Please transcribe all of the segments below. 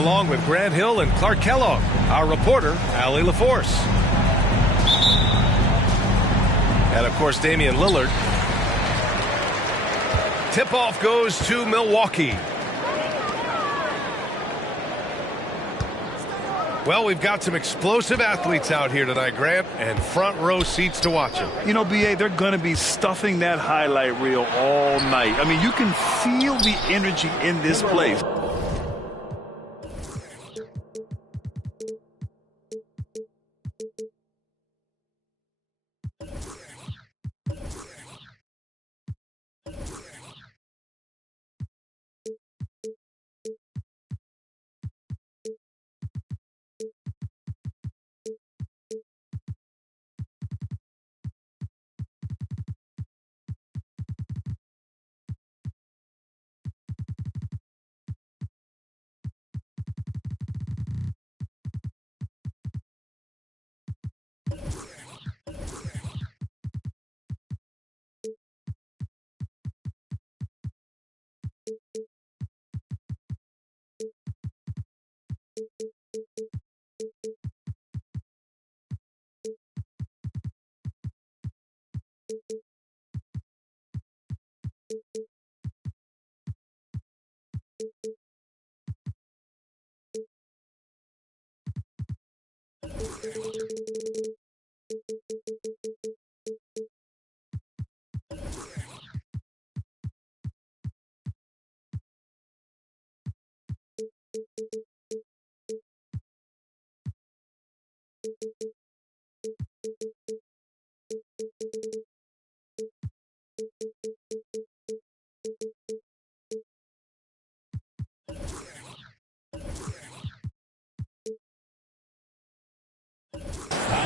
along with Grant Hill and Clark Kellogg. Our reporter, Allie LaForce. And, of course, Damian Lillard. Tip-off goes to Milwaukee. Well, we've got some explosive athletes out here tonight, Grant, and front row seats to watch them. You know, B.A., they're going to be stuffing that highlight reel all night. I mean, you can feel the energy in this place.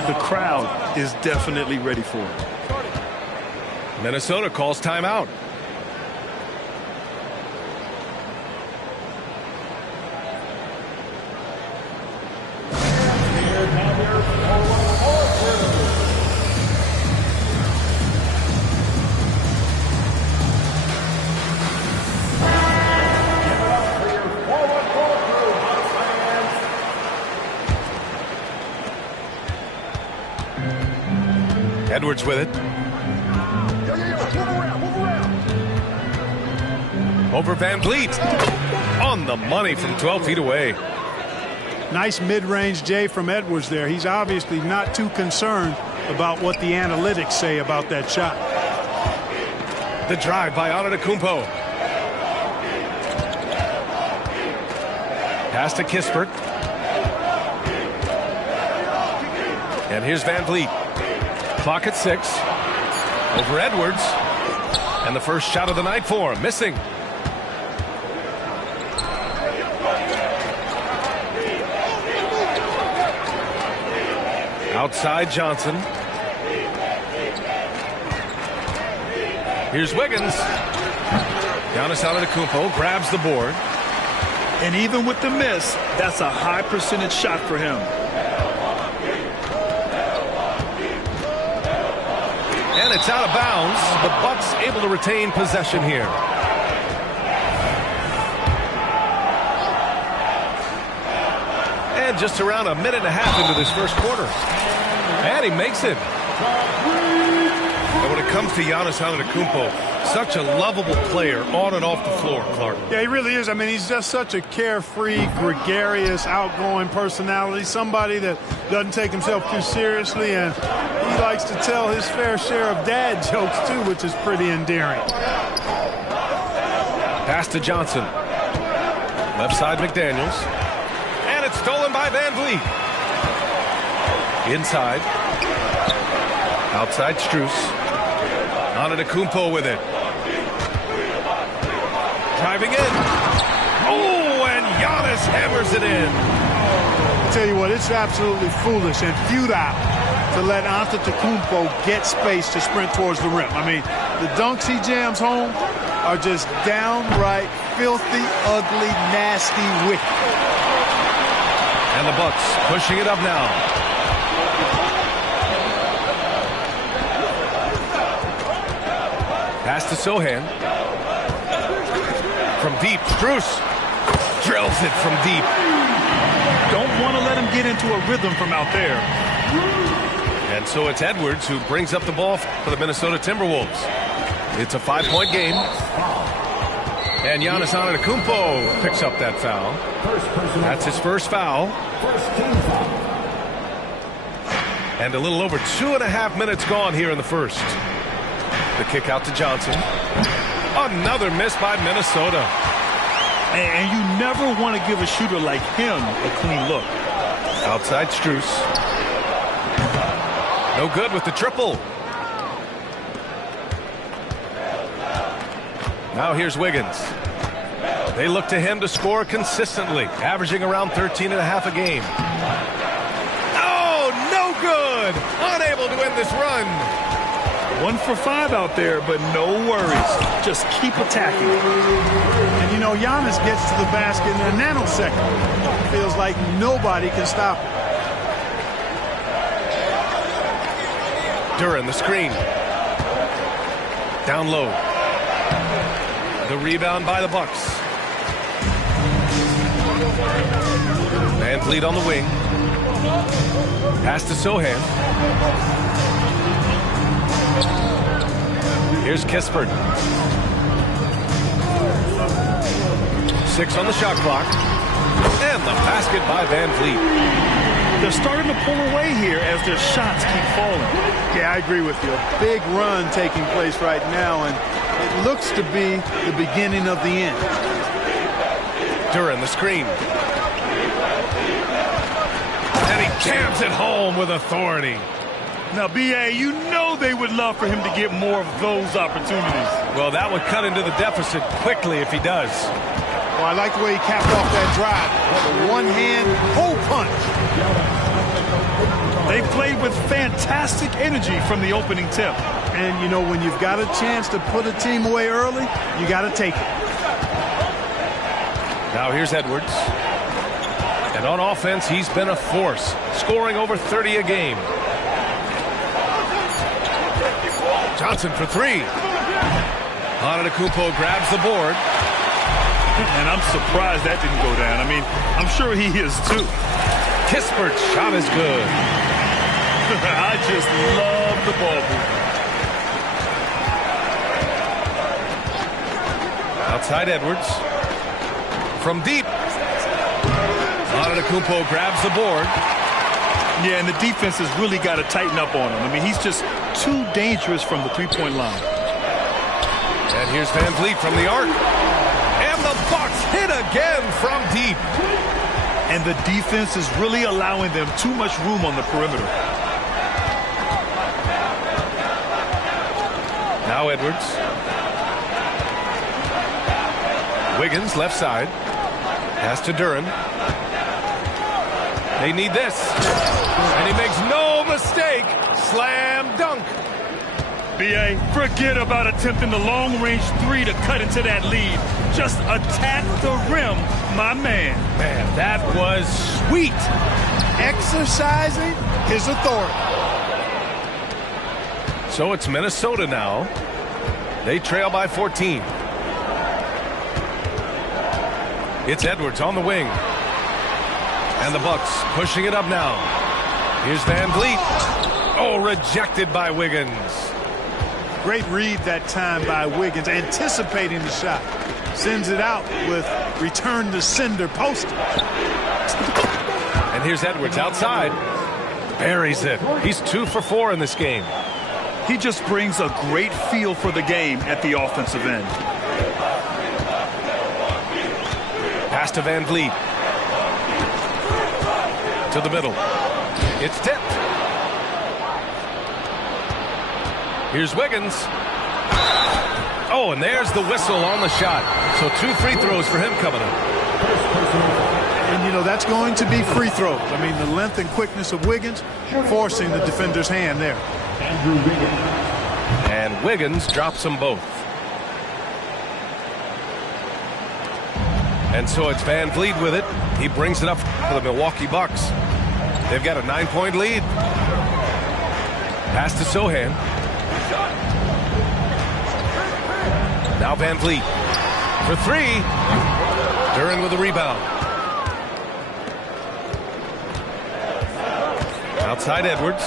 The crowd is definitely ready for it. Minnesota calls timeout. Edwards with it. Over Van Vliet. On the money from 12 feet away. Nice mid-range J from Edwards there. He's obviously not too concerned about what the analytics say about that shot. The drive by Antetokounmpo. Pass to Kispert. And here's Van Vliet. Clock at 6. Over Edwards. And the first shot of the night for him. Missing. Outside Johnson. Here's Wiggins. Giannis Antetokounmpo grabs the board. And even with the miss, that's a high percentage shot for him. And it's out of bounds. The Bucks able to retain possession here. And just around a minute and a half into this first quarter. And he makes it. And when it comes to Giannis Antetokounmpo, such a lovable player on and off the floor, Clark. Yeah, he really is. I mean, he's just such a carefree, gregarious, outgoing personality. Somebody that doesn't take himself too seriously, and he likes to tell his fair share of dad jokes, too, which is pretty endearing. Pass to Johnson. Left side McDaniels. And it's stolen by Van Vliet. Inside. Outside Strus. Antetokounmpo with it. Driving in. Oh, and Giannis hammers it in. I'll tell you what, it's absolutely foolish and futile to let Antetokounmpo get space to sprint towards the rim. I mean, the dunks he jams home are just downright filthy, ugly, nasty, wicked. And the Bucks pushing it up now. Pass to Sohan. From deep, Strus drills it from deep. get into a rhythm from out there. And so it's Edwards who brings up the ball for the Minnesota Timberwolves. It's a 5-point game. And Giannis Antetokounmpo picks up that foul. That's his first foul. And a little over 2.5 minutes gone here in the first. The kick out to Johnson. Another miss by Minnesota. And you never want to give a shooter like him a clean look. Outside Strus. No good with the triple. Now here's Wiggins. They look to him to score consistently, averaging around 13.5 a game. Oh, no good. Unable to end this run. 1 for 5 out there, but no worries. Just keep attacking. And, you know, Giannis gets to the basket in a nanosecond. Feels like nobody can stop him. Duran, the screen. Down low. The rebound by the Bucks. Van Vliet on the wing. Pass to Sohan. Here's Kispert. 6 on the shot clock. And the basket by Van Vliet. They're starting to pull away here as their shots keep falling. Yeah, I agree with you. A big run taking place right now, and it looks to be the beginning of the end. Duran, the screen. And he jams it home with authority. Now, B.A., you know they would love for him to get more of those opportunities. Well, that would cut into the deficit quickly if he does. Well, I like the way he capped off that drive. The one-hand hole punch. They played with fantastic energy from the opening tip. And, you know, when you've got a chance to put a team away early, you got to take it. Now here's Edwards. And on offense, he's been a force, scoring over 30 a game. Johnson for 3. Antetokounmpo grabs the board. And I'm surprised that didn't go down. I mean, I'm sure he is too. Kispert's shot is good. I just love the ball movement. Outside Edwards. From deep. Antetokounmpo grabs the board. Yeah, and the defense has really got to tighten up on him. I mean, he's just too dangerous from the three-point line. And here's Van Vliet from the arc. And the Bucks hit again from deep. And the defense is really allowing them too much room on the perimeter. Now Edwards. Wiggins, left side. Pass to Duran. They need this. And he makes no mistake. Slam dunk. B.A., forget about attempting the long-range 3 to cut into that lead. Just attack the rim, my man. Man, that was sweet. Exercising his authority. So it's Minnesota now. They trail by 14. It's Edwards on the wing. And the Bucks pushing it up now. Here's Van Vliet. Oh, rejected by Wiggins. Great read that time by Wiggins, anticipating the shot. Sends it out with return to sender poster. And here's Edwards outside. Buries it. He's 2 for 4 in this game. He just brings a great feel for the game at the offensive end. Pass to Van Vliet. To the middle. It's tipped. Here's Wiggins. Oh, and there's the whistle on the shot. So 2 free throws for him coming up. And, you know, that's going to be free throws. I mean, the length and quickness of Wiggins forcing the defender's hand there. And Wiggins drops them both. And so it's Van Vliet with it. He brings it up for the Milwaukee Bucks. They've got a 9-point lead. Pass to Sohan. Now Van Vliet for 3. Duran with the rebound. Outside Edwards.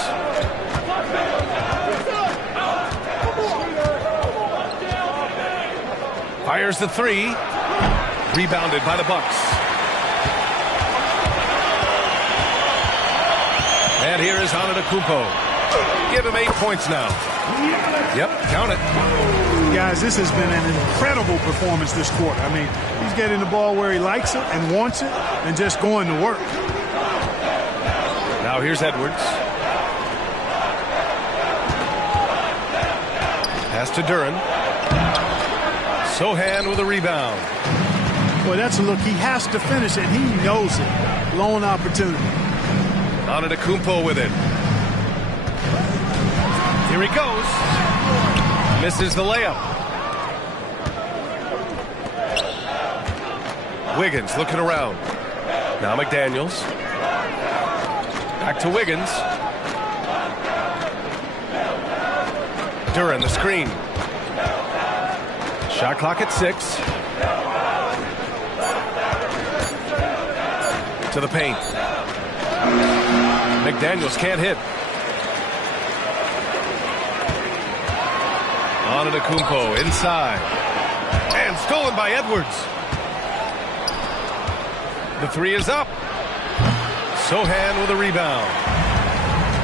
Fires the three. Rebounded by the Bucks. And here is Antetokounmpo. Give him 8 points now. Yep, count it. Guys, this has been an incredible performance this quarter. I mean, he's getting the ball where he likes it and wants it and just going to work. Now here's Edwards. Pass to Duren. Sohan with a rebound. Boy, that's a look. He has to finish it. He knows it. Lone opportunity. Antetokounmpo with it. Here he goes. Misses the layup. Wiggins looking around. Now McDaniels. Back to Wiggins. Duren the screen. Shot clock at 6. To the paint. McDaniels can't hit. Antetokounmpo inside. And stolen by Edwards. The three is up. Sohan with a rebound.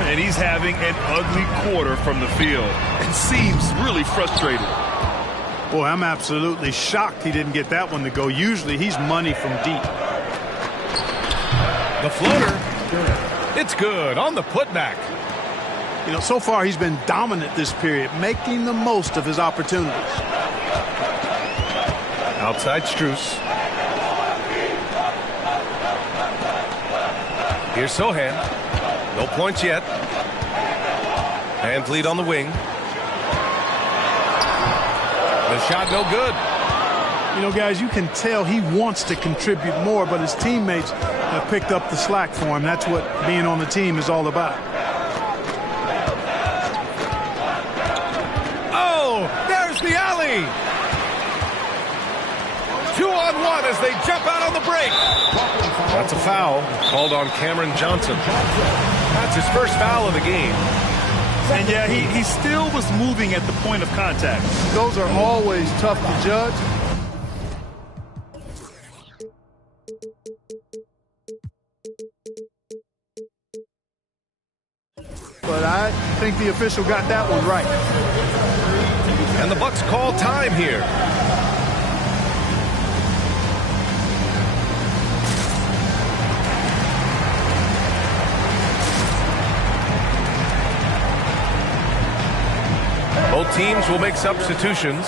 And he's having an ugly quarter from the field and seems really frustrated. Boy, I'm absolutely shocked he didn't get that one to go. Usually he's money from deep. The floater. It's good on the putback. You know, so far he's been dominant this period, making the most of his opportunities. Outside Strus. Here's Sohan. No points yet. Van Vliet on the wing. The shot no good. You know, guys, you can tell he wants to contribute more, but his teammates have picked up the slack for him. That's what being on the team is all about. Oh, there's the alley. 2-on-1 as they jump out on the break. That's a foul called on Cameron Johnson. That's his first foul of the game. And yeah, he still was moving at the point of contact. Those are always tough to judge. But I think the official got that one right. And the Bucks call time here. Both teams will make substitutions.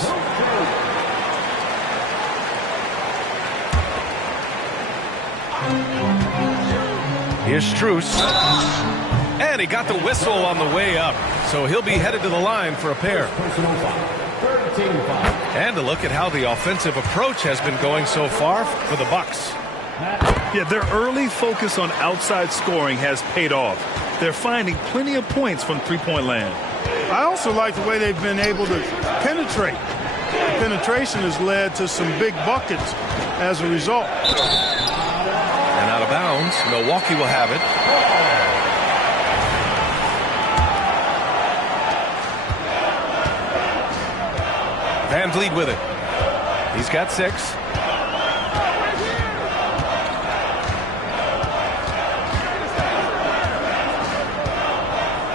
Here's Strus. And he got the whistle on the way up. So he'll be headed to the line for a pair. And a look at how the offensive approach has been going so far for the Bucks. Yeah, their early focus on outside scoring has paid off. They're finding plenty of points from three-point land. I also like the way they've been able to penetrate. The penetration has led to some big buckets as a result. And out of bounds, Milwaukee will have it. Van Vliet with it. He's got 6.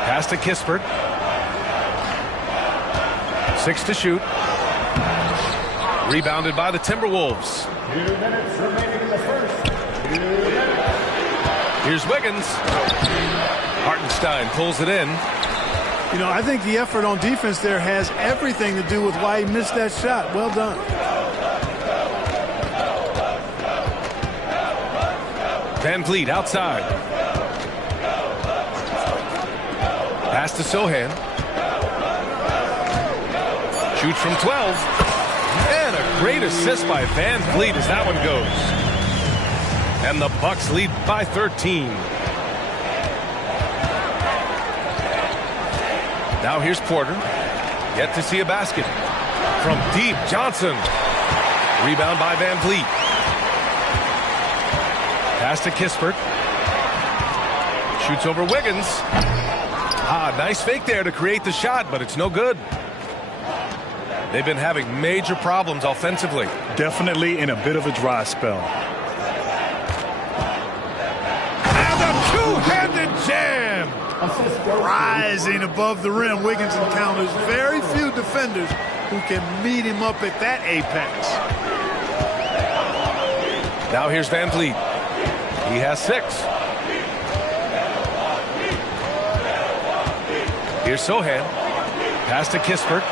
Pass to Kispert. 6 to shoot. Rebounded by the Timberwolves. 2 minutes remaining in the first. Here's Wiggins. Hartenstein pulls it in. You know, I think the effort on defense there has everything to do with why he missed that shot. Well done. Van Vliet outside. Pass to Sohan. Shoots from 12. And a great assist by Van Vliet as that one goes. And the Bucks lead by 13. Now here's Porter. Yet to see a basket. From deep, Johnson. Rebound by Van Vliet. Pass to Kispert. Shoots over Wiggins. Nice fake there to create the shot, but it's no good. They've been having major problems offensively. Definitely in a bit of a dry spell. And a two-handed jam. Rising above the rim, Wiggins encounters very few defenders who can meet him up at that apex. Now here's Van Vliet. He has 6. Here's Sohan. Pass to Kispert.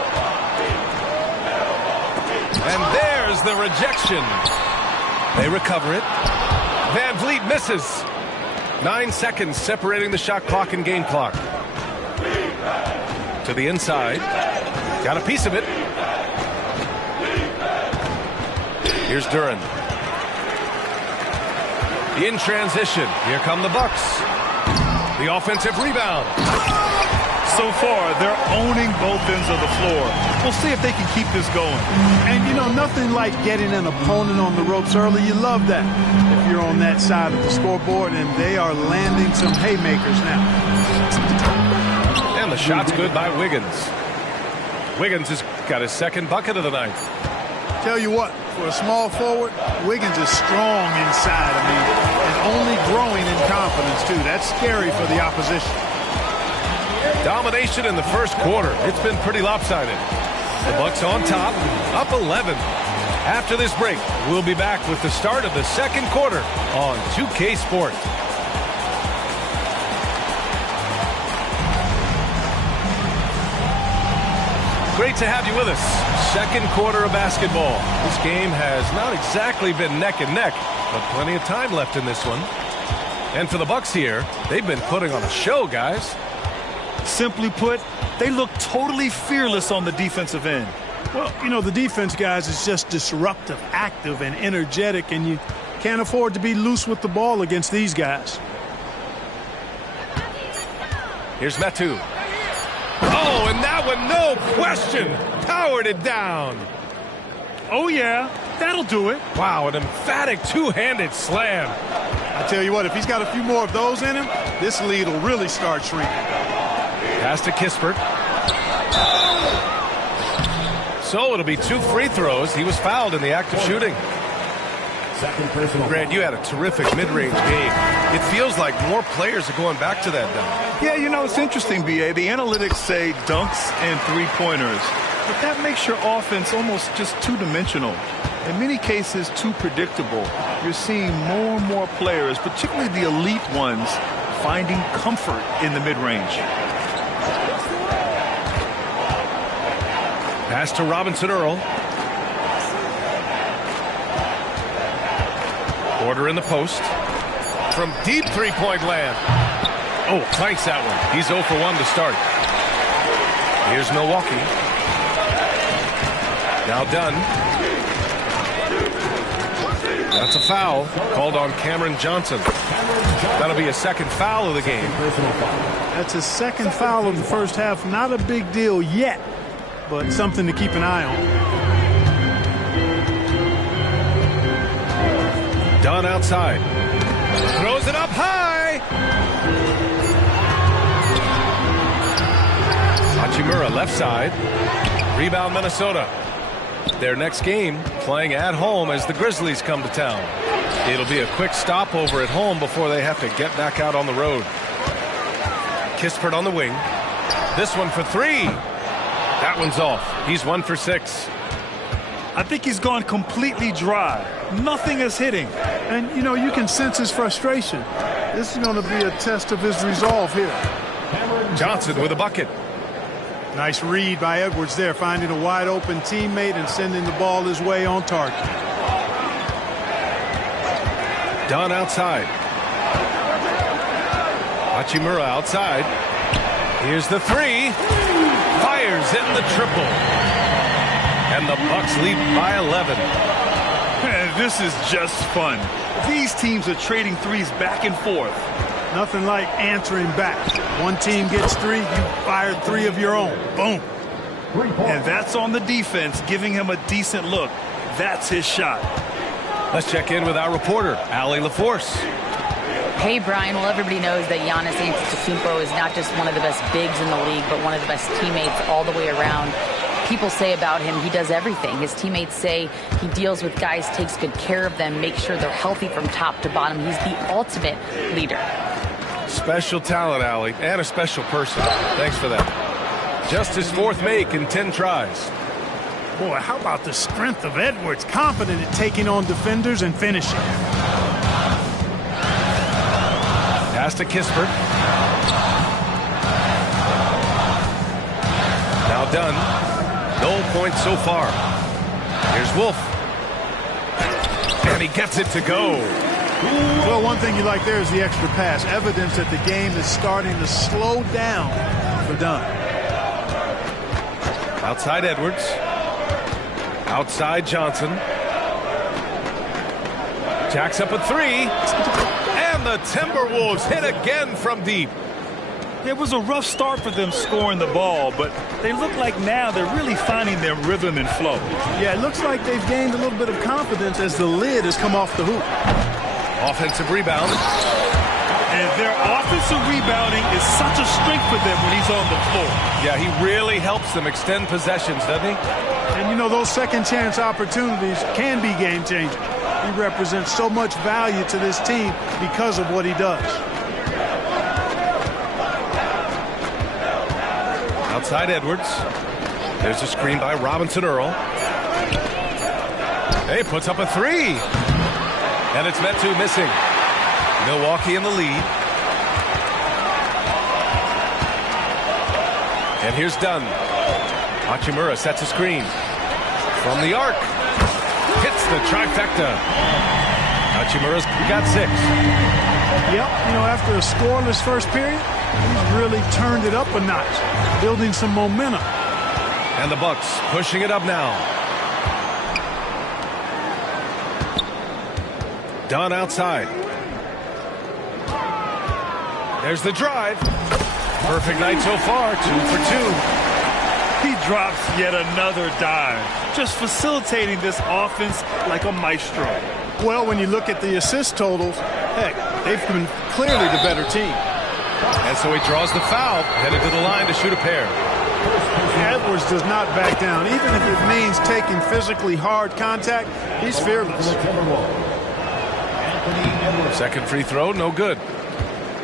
And there's the rejection. They recover it. Van Vliet misses. 9 seconds separating the shot clock and game clock. To the inside. Got a piece of it. Here's Duren. In transition. Here come the Bucks. The offensive rebound. So far, they're owning both ends of the floor. We'll see if they can keep this going. And, you know, nothing like getting an opponent on the ropes early. You love that if you're on that side of the scoreboard, and they are landing some haymakers now. And the shot's good by Wiggins. Wiggins has got his 2nd bucket of the night. Tell you what, for a small forward, Wiggins is strong inside. I mean, and only growing in confidence, too. That's scary for the opposition. Domination in the first quarter. It's been pretty lopsided. The Bucks on top, up 11. After this break, we'll be back with the start of the second quarter on 2K Sports. Great to have you with us. Second quarter of basketball. This game has not exactly been neck and neck, but plenty of time left in this one. And for the Bucks here, they've been putting on a show, guys. Simply put, they look totally fearless on the defensive end. Well, you know, the defense, guys, is just disruptive, active, and energetic, and you can't afford to be loose with the ball against these guys. Here's Metu. Oh, and that one, no question, powered it down. Oh, yeah, that'll do it. Wow, an emphatic two-handed slam. I tell you what, if he's got a few more of those in him, this lead will really start shrinking. Pass to Kispert. So it'll be 2 free throws. He was fouled in the act of shooting. Grant, you had a terrific mid-range game. It feels like more players are going back to that dunk. Yeah, you know, it's interesting, B.A. The analytics say dunks and three-pointers, but that makes your offense almost just two-dimensional. In many cases, too predictable. You're seeing more and more players, particularly the elite ones, finding comfort in the mid-range. Pass to Robinson Earl. Order in the post. From deep three-point land. Oh, clanks that one. He's 0 for 1 to start. Here's Milwaukee. Now Dunn. That's a foul called on Cameron Johnson. That'll be a 2nd foul of the game. That's a 2nd foul of the first half. Not a big deal yet, but something to keep an eye on. Dunn outside. Throws it up high. Hachimura left side. Rebound Minnesota. Their next game playing at home as the Grizzlies come to town. It'll be a quick stopover at home before they have to get back out on the road. Kispert on the wing. This one for 3. That one's off. He's 1 for 6. I think he's gone completely dry. Nothing is hitting. And, you know, you can sense his frustration. This is going to be a test of his resolve here. Johnson with a bucket. Nice read by Edwards there, finding a wide-open teammate and sending the ball his way on target. Dunn outside. Hachimura outside. Here's the 3. Fires in the triple. And the Bucks lead by 11. This is just fun. These teams are trading threes back and forth. Nothing like answering back. One team gets 3, you fired 3 of your own. Boom. And that's on the defense, giving him a decent look. That's his shot. Let's check in with our reporter, Allie LaForce. Hey, Brian. Well, everybody knows that Giannis Antetokounmpo is not just one of the best bigs in the league, but one of the best teammates all the way around. People say about him, he does everything. His teammates say he deals with guys, takes good care of them, makes sure they're healthy from top to bottom. He's the ultimate leader. Special talent, Allie, and a special person. Thanks for that. Just his 4th make in 10 tries. Boy, how about the strength of Edwards? Confident at taking on defenders and finishing. Pass to Kispert. Now done. No points so far. Here's Wolf. And he gets it to go. Well, one thing you like there is the extra pass. Evidence that the game is starting to slow down for Dunn. Outside Edwards. Outside Johnson. Jacks up a 3. And the Timberwolves hit again from deep. It was a rough start for them scoring the ball, but they look like now they're really finding their rhythm and flow. Yeah, it looks like they've gained a little bit of confidence as the lid has come off the hoop. Offensive rebound. And their offensive rebounding is such a strength for them when he's on the floor. Yeah, he really helps them extend possessions, doesn't he? And, you know, those second chance opportunities can be game-changing. He represents so much value to this team because of what he does. Outside Edwards. There's a screen by Robinson Earl. Hey, puts up a 3. And it's Metu missing. Milwaukee in the lead. And here's Dunn. Hachimura sets a screen. From the arc. Hits the trifecta. Hachimura's got 6. Yep, you know, after a scoreless first period, he's really turned it up a notch, building some momentum. And the Bucks pushing it up now. Dunn outside. There's the drive. Perfect night so far, 2 for 2. He drops yet another dime, just facilitating this offense like a maestro. Well, when you look at the assist totals, heck, they've been clearly the better team. And so he draws the foul, headed to the line to shoot a pair. Edwards does not back down. Even if it means taking physically hard contact, he's fearless. Second free throw, no good.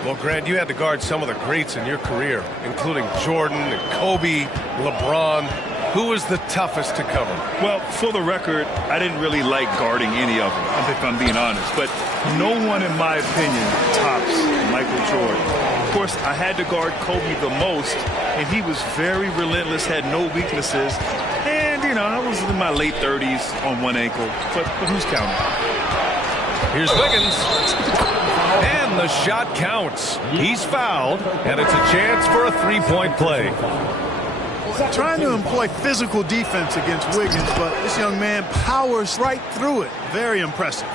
Well, Grant, you had to guard some of the greats in your career, including Jordan and Kobe, LeBron. Who was the toughest to cover? Well, for the record, I didn't really like guarding any of them, if I'm being honest. But no one, in my opinion, tops Michael Jordan. Of course, I had to guard Kobe the most, and he was very relentless, had no weaknesses. And, you know, I was in my late 30s on one ankle. But who's counting? Here's Wiggins. And the shot counts. He's fouled, and it's a chance for a three-point play. Trying to employ physical defense against Wiggins, but this young man powers right through it. Very impressive.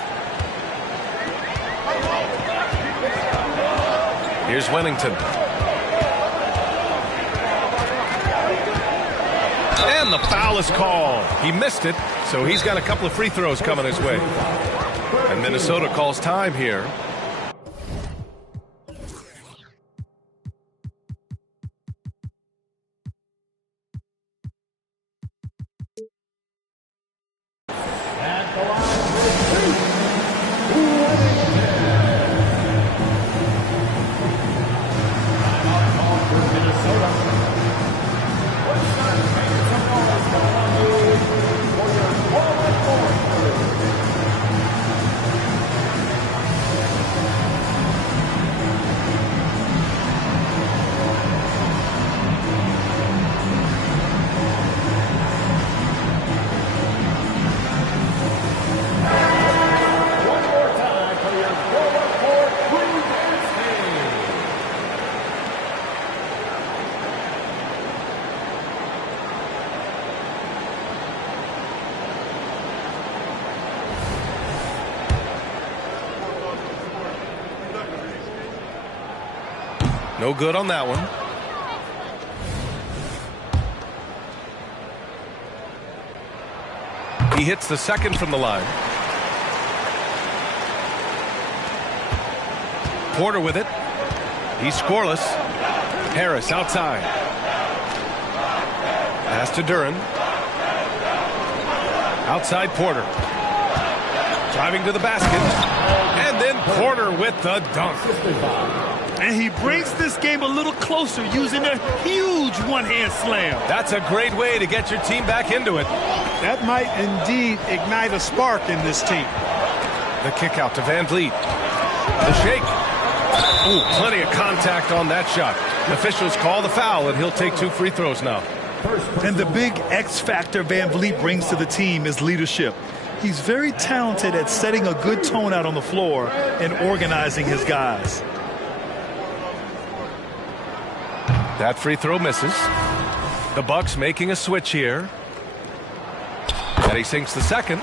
Here's Wennington. And the foul is called. He missed it, so he's got a couple of free throws coming his way. And Minnesota calls time here. No good on that one. He hits the second from the line. Porter with it. He's scoreless. Harris outside. Pass to Duran. Outside Porter. Driving to the basket. And then Porter with the dunk. And he brings this game a little closer using a huge one-hand slam. That's a great way to get your team back into it. That might indeed ignite a spark in this team. The kick out to Van Vliet. The shake. Ooh, plenty of contact on that shot. Officials call the foul, and he'll take 2 free throws now. And the big X factor Van Vliet brings to the team is leadership. He's very talented at setting a good tone out on the floor and organizing his guys. That free throw misses. The Bucks making a switch here. And he sinks the second.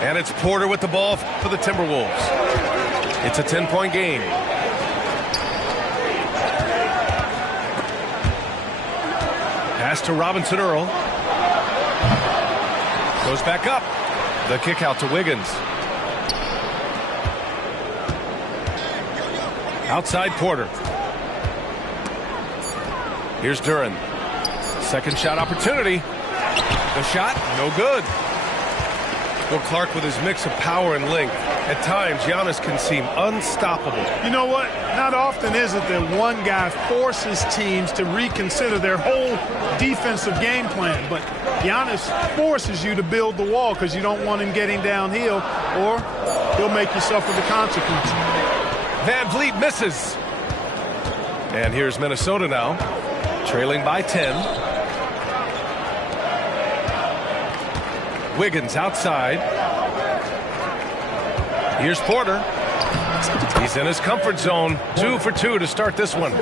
And it's Porter with the ball for the Timberwolves. It's a 10-point game. Pass to Robinson Earl. Goes back up. The kick out to Wiggins. Outside Porter. Here's Duran. Second shot opportunity. The shot, no good. Well, Clark with his mix of power and length. At times, Giannis can seem unstoppable. You know what? Not often is it that one guy forces teams to reconsider their whole defensive game plan. But Giannis forces you to build the wall because you don't want him getting downhill, or he'll make you suffer the consequences. Van Vliet misses. And here's Minnesota now, trailing by 10. Wiggins outside. Here's Porter. He's in his comfort zone. 2 for 2 to start this one.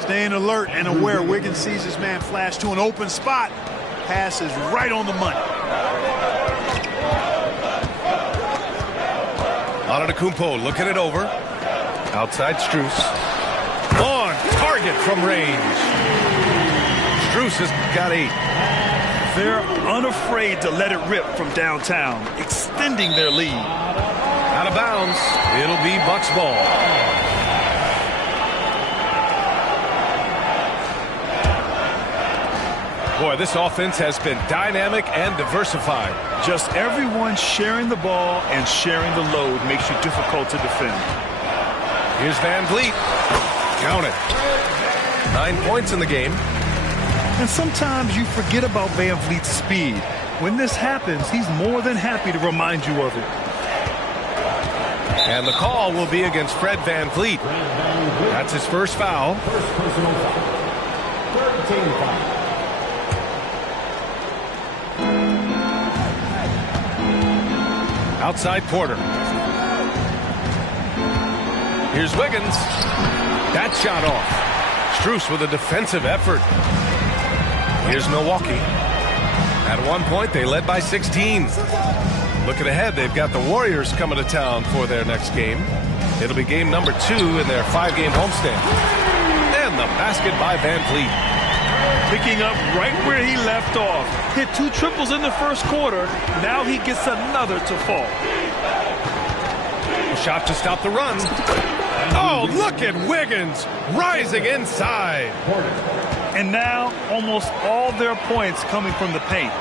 Staying alert and aware. Wiggins sees his man flash to an open spot. Pass is right on the money. Antetokounmpo looking it over. Outside Strus. On target from range. Strus has got 8. They're unafraid to let it rip from downtown, extending their lead. Out of bounds. It'll be Bucks ball. Boy, this offense has been dynamic and diversified. Just everyone sharing the ball and sharing the load makes you difficult to defend. Here's Van Vliet. Count it. 9 points in the game. And sometimes you forget about Van Vliet's speed. When this happens, he's more than happy to remind you of it. And the call will be against Fred Van Vliet. That's his first foul. Outside Porter. Here's Wiggins. That shot off. Strus with a defensive effort. Here's Milwaukee. At one point, they led by 16. Looking ahead, they've got the Warriors coming to town for their next game. It'll be game number 2 in their 5-game homestand. And the basket by Van Vliet. Picking up right where he left off. Hit 2 triples in the first quarter. Now he gets another to fall. A shot to stop the run. Oh, look at Wiggins rising inside. And now almost all their points coming from the paint.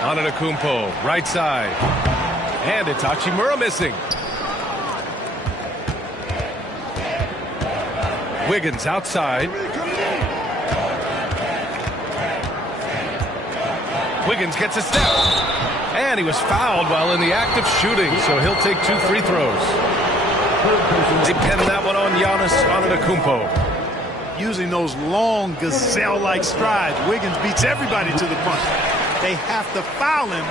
Antetokounmpo, right side. And it's Hachimura missing. Wiggins outside. Wiggins gets a step. And he was fouled while in the act of shooting, so he'll take 2 free throws. They pinned that one on Giannis Antetokounmpo. Using those long gazelle-like strides, Wiggins beats everybody to the punch. They have to foul him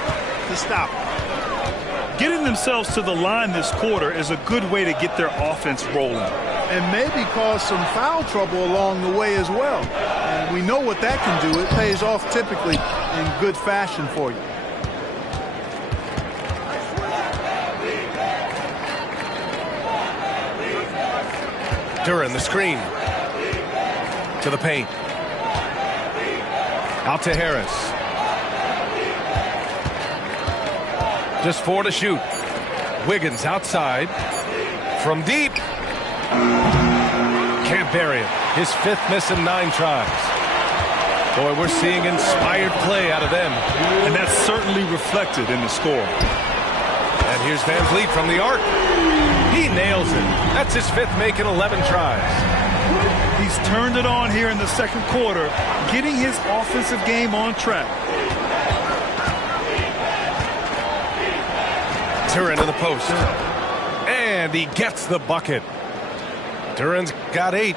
to stop him. Getting themselves to the line this quarter is a good way to get their offense rolling. And maybe cause some foul trouble along the way as well. And we know what that can do. It pays off typically in good fashion for you. Duran, the screen. To the paint. Out to Harris. Just 4 to shoot. Wiggins outside. From deep. Can't bury it. His 5th miss in 9 tries. Boy, we're seeing inspired play out of them. And that's certainly reflected in the score. And here's Van Vliet from the arc. He nails it. That's his 5th make in 11 tries. He's turned it on here in the second quarter, getting his offensive game on track. Turin in the post. And he gets the bucket. Turin's got 8.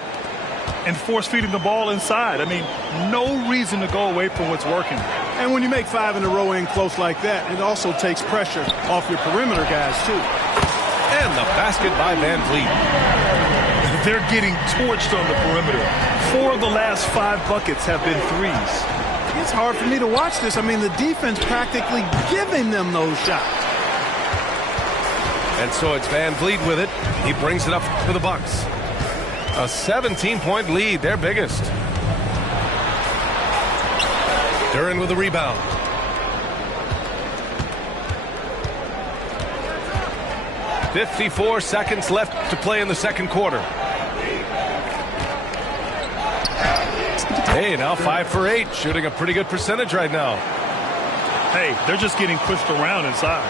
And force-feeding the ball inside. I mean, no reason to go away from what's working. And when you make 5 in a row in close like that, it also takes pressure off your perimeter guys, too. And the basket by Van Vliet. They're getting torched on the perimeter. 4 of the last 5 buckets have been threes. It's hard for me to watch this. I mean, the defense practically giving them those shots. And so it's Van Vliet with it. He brings it up to the Bucks. A 17-point lead, their biggest. Duran with the rebound. "54 seconds left to play in the second quarter. Hey, now 5 for 8, shooting a pretty good percentage right now. Hey, they're just getting pushed around inside.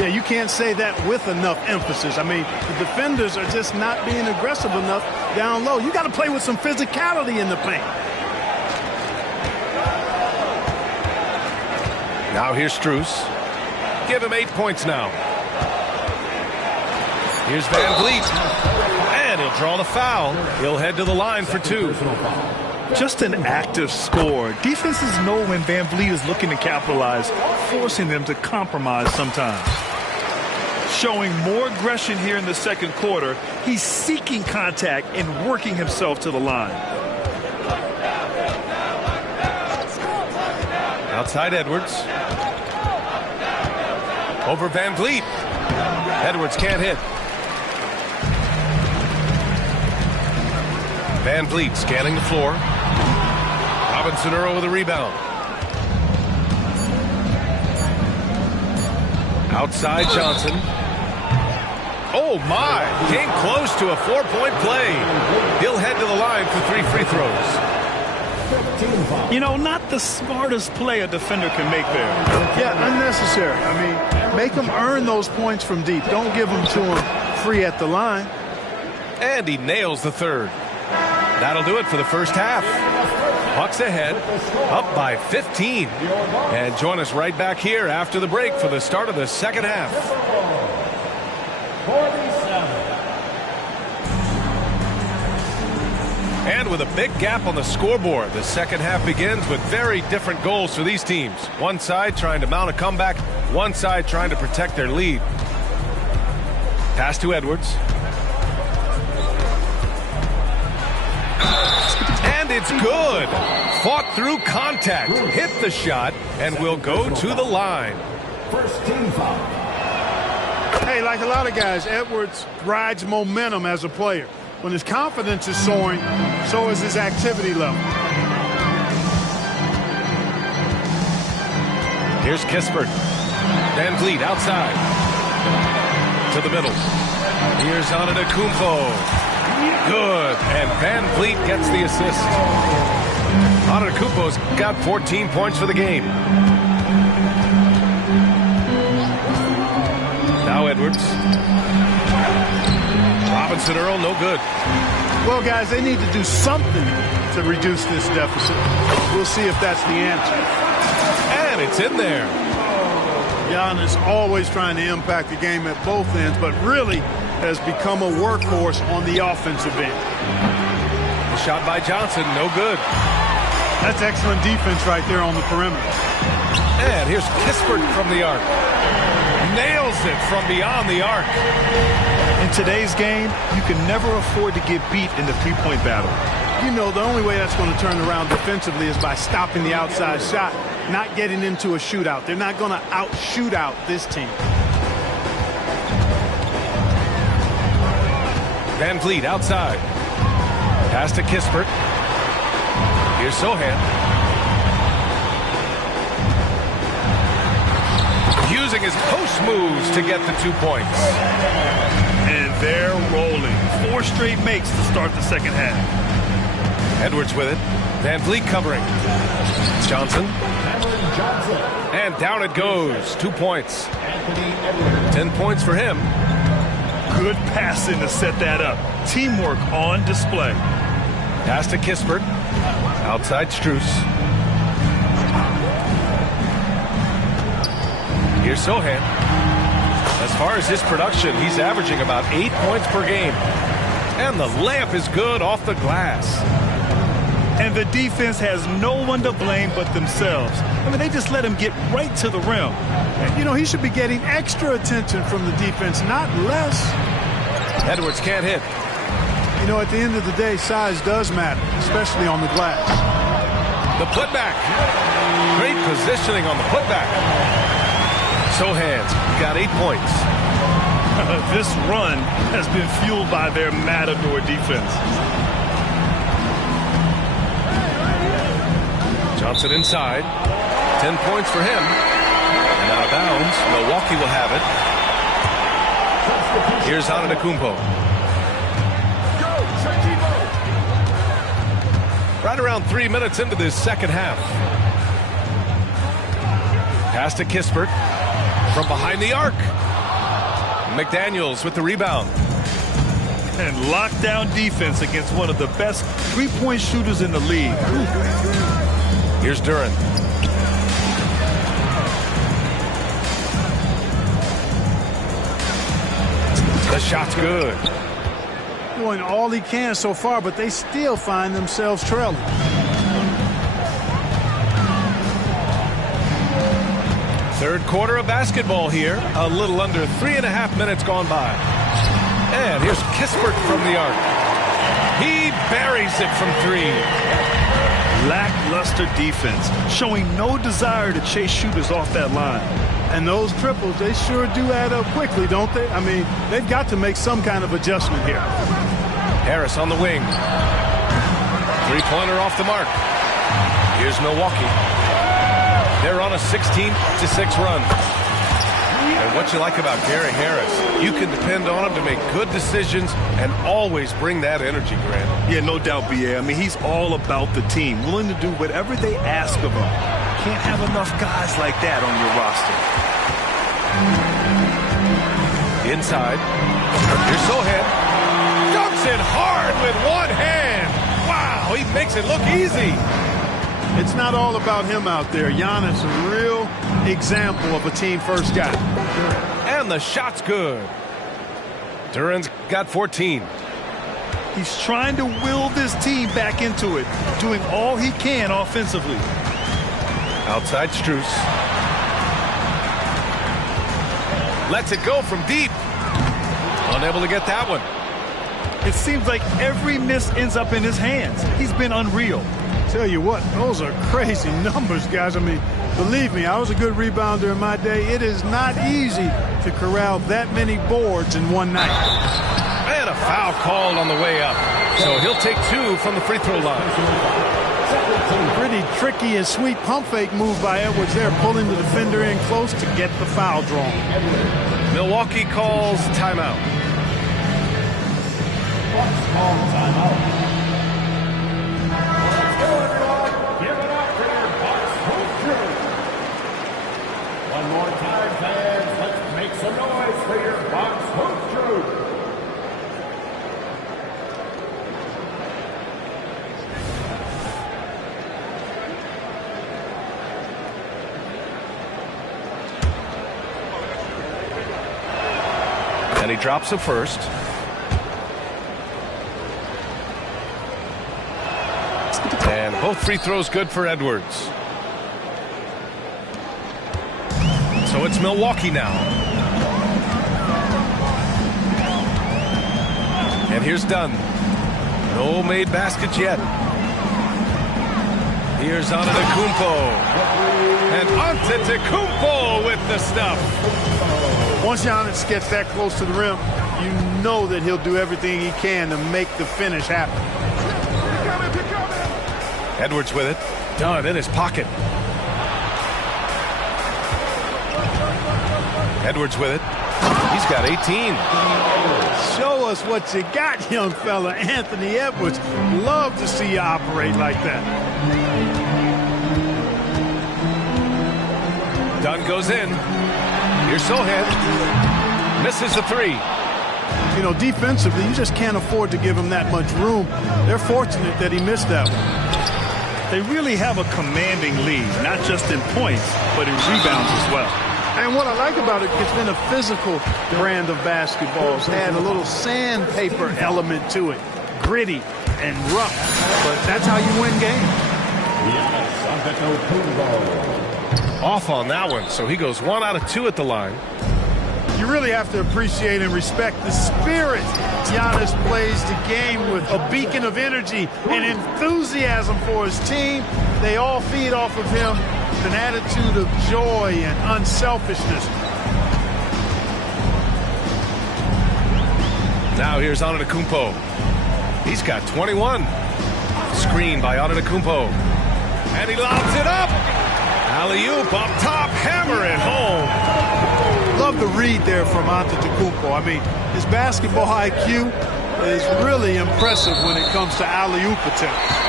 Yeah, you can't say that with enough emphasis. I mean, the defenders are just not being aggressive enough down low. You got to play with some physicality in the paint. Now here's Strus. Give him 8 points now. Here's Van Vliet. And he'll draw the foul. He'll head to the line for 2. Just an active score. Defenses know when Van Vliet is looking to capitalize, forcing them to compromise sometimes. Showing more aggression here in the second quarter. He's seeking contact and working himself to the line. Outside Edwards. Over Van Vliet. Edwards can't hit. Van Vliet scanning the floor. Robinson Earl with a rebound. Outside Johnson. Oh my! Came close to a 4-point play. He'll head to the line for 3 free throws. You know, not the smartest play a defender can make there. Yeah, unnecessary. I mean, make them earn those points from deep. Don't give them to them free at the line. And he nails the 3rd. That'll do it for the first half. Bucks ahead, up by 15. And join us right back here after the break for the start of the second half. 47. And with a big gap on the scoreboard, the second half begins with very different goals for these teams. One side trying to mount a comeback, one side trying to protect their lead. Pass to Edwards. And it's good. Fought through contact, hit the shot, and will go to the line. First team foul. Hey, like a lot of guys, Edwards rides momentum as a player. When his confidence is soaring, so is his activity level. Here's Kispert. Van Vliet outside. To the middle. Here's Antetokounmpo. Good. And Van Vliet gets the assist. Antetokounmpo's got 14 points for the game. Now Edwards. Robinson Earl, no good. Well, guys, they need to do something to reduce this deficit. We'll see if that's the answer. And it's in there. Giannis always trying to impact the game at both ends, but really has become a workhorse on the offensive end. The shot by Johnson, no good. That's excellent defense right there on the perimeter. And here's Kispert from the arc. Nails it from beyond the arc. In today's game, you can never afford to get beat in the three-point battle. You know, the only way that's going to turn around defensively is by stopping the outside shot, not getting into a shootout. They're not going to out-shoot out this team. Van Vliet outside. Pass to Kispert. Here's Sohan. using his post moves to get the 2 points. And they're rolling. 4 straight makes to start the second half. Edwards with it. Van Vliet covering. Johnson. And down it goes. 2 points. 10 points for him. Good passing to set that up. Teamwork on display. Pass to Kispert. Outside Strus. Here's Sohan. As far as his production, he's averaging about 8 points per game. And the layup is good off the glass. And the defense has no one to blame but themselves. I mean, they just let him get right to the rim. You know, he should be getting extra attention from the defense, not less. Edwards can't hit. You know, at the end of the day, size does matter, especially on the glass. The putback. Great positioning on the putback. Sohan got 8 points. This run has been fueled by their matador defense. Johnson inside. 10 points for him. And out of bounds. Milwaukee will have it. Here's Antetokounmpo. Right around 3 minutes into this second half. Pass to Kispert. From behind the arc. McDaniels with the rebound. And lockdown defense against one of the best three-point shooters in the league. Here's Duren. The shot's good. Doing all he can so far, but they still find themselves trailing. Third quarter of basketball here. A little under 3.5 minutes gone by. And here's Kispert from the arc. He buries it from 3. Lackluster defense, showing no desire to chase shooters off that line. And those triples, they sure do add up quickly, don't they? I mean, they've got to make some kind of adjustment here. Harris on the wing. Three-pointer off the mark. Here's Milwaukee. They're on a 16-6 run. And what you like about Gary Harris, you can depend on him to make good decisions and always bring that energy, Grant. Yeah, no doubt, B.A. I mean, he's all about the team, willing to do whatever they ask of him. Can't have enough guys like that on your roster. Inside. Here's Sohan. Dunks it hard with one hand. Wow, he makes it look easy. It's not all about him out there. Giannis, a real example of a team-first guy. And the shot's good. Duren's got 14. He's trying to will this team back into it, doing all he can offensively. Outside Strus. Lets it go from deep. Unable to get that one. It seems like every miss ends up in his hands. He's been unreal. Tell you what, those are crazy numbers, guys. I mean, believe me, I was a good rebounder in my day. It is not easy to corral that many boards in one night. And a foul called on the way up. So he'll take 2 from the free throw line. Pretty tricky and sweet pump fake move by Edwards there, pulling the defender in close to get the foul drawn. Milwaukee calls timeout. One more time, fans. Let's make some noise for your Box Hoop crew. And he drops the first. And both free throws good for Edwards. So it's Milwaukee now. And here's Dunn. No made baskets yet. Here's Antetokounmpo. And Antetokounmpo with the stuff. Once Giannis gets that close to the rim, you know that he'll do everything he can to make the finish happen. Edwards with it. Dunn in his pocket. Edwards with it. He's got 18. Show us what you got, young fella. Anthony Edwards. Love to see you operate like that. Dunn goes in. Here's Sohan. Misses the three. You know, defensively, you just can't afford to give him that much room. They're fortunate that he missed that one. They really have a commanding lead, not just in points, but in rebounds as well. And what I like about it, it's been a physical brand of basketball. It's had a little sandpaper element to it. Gritty and rough. But that's how you win games. Off on that one, so he goes 1 out of 2 at the line. You really have to appreciate and respect the spirit Giannis plays the game with. A beacon of energy and enthusiasm for his team. They all feed off of him. An attitude of joy and unselfishness. Now here's Antetokounmpo. He's got 21. Screen by Antetokounmpo. And he lobs it up. Alley-oop up top. Hammer it home. Love the read there from Antetokounmpo. I mean, his basketball IQ is really impressive when it comes to alley-oop attempts.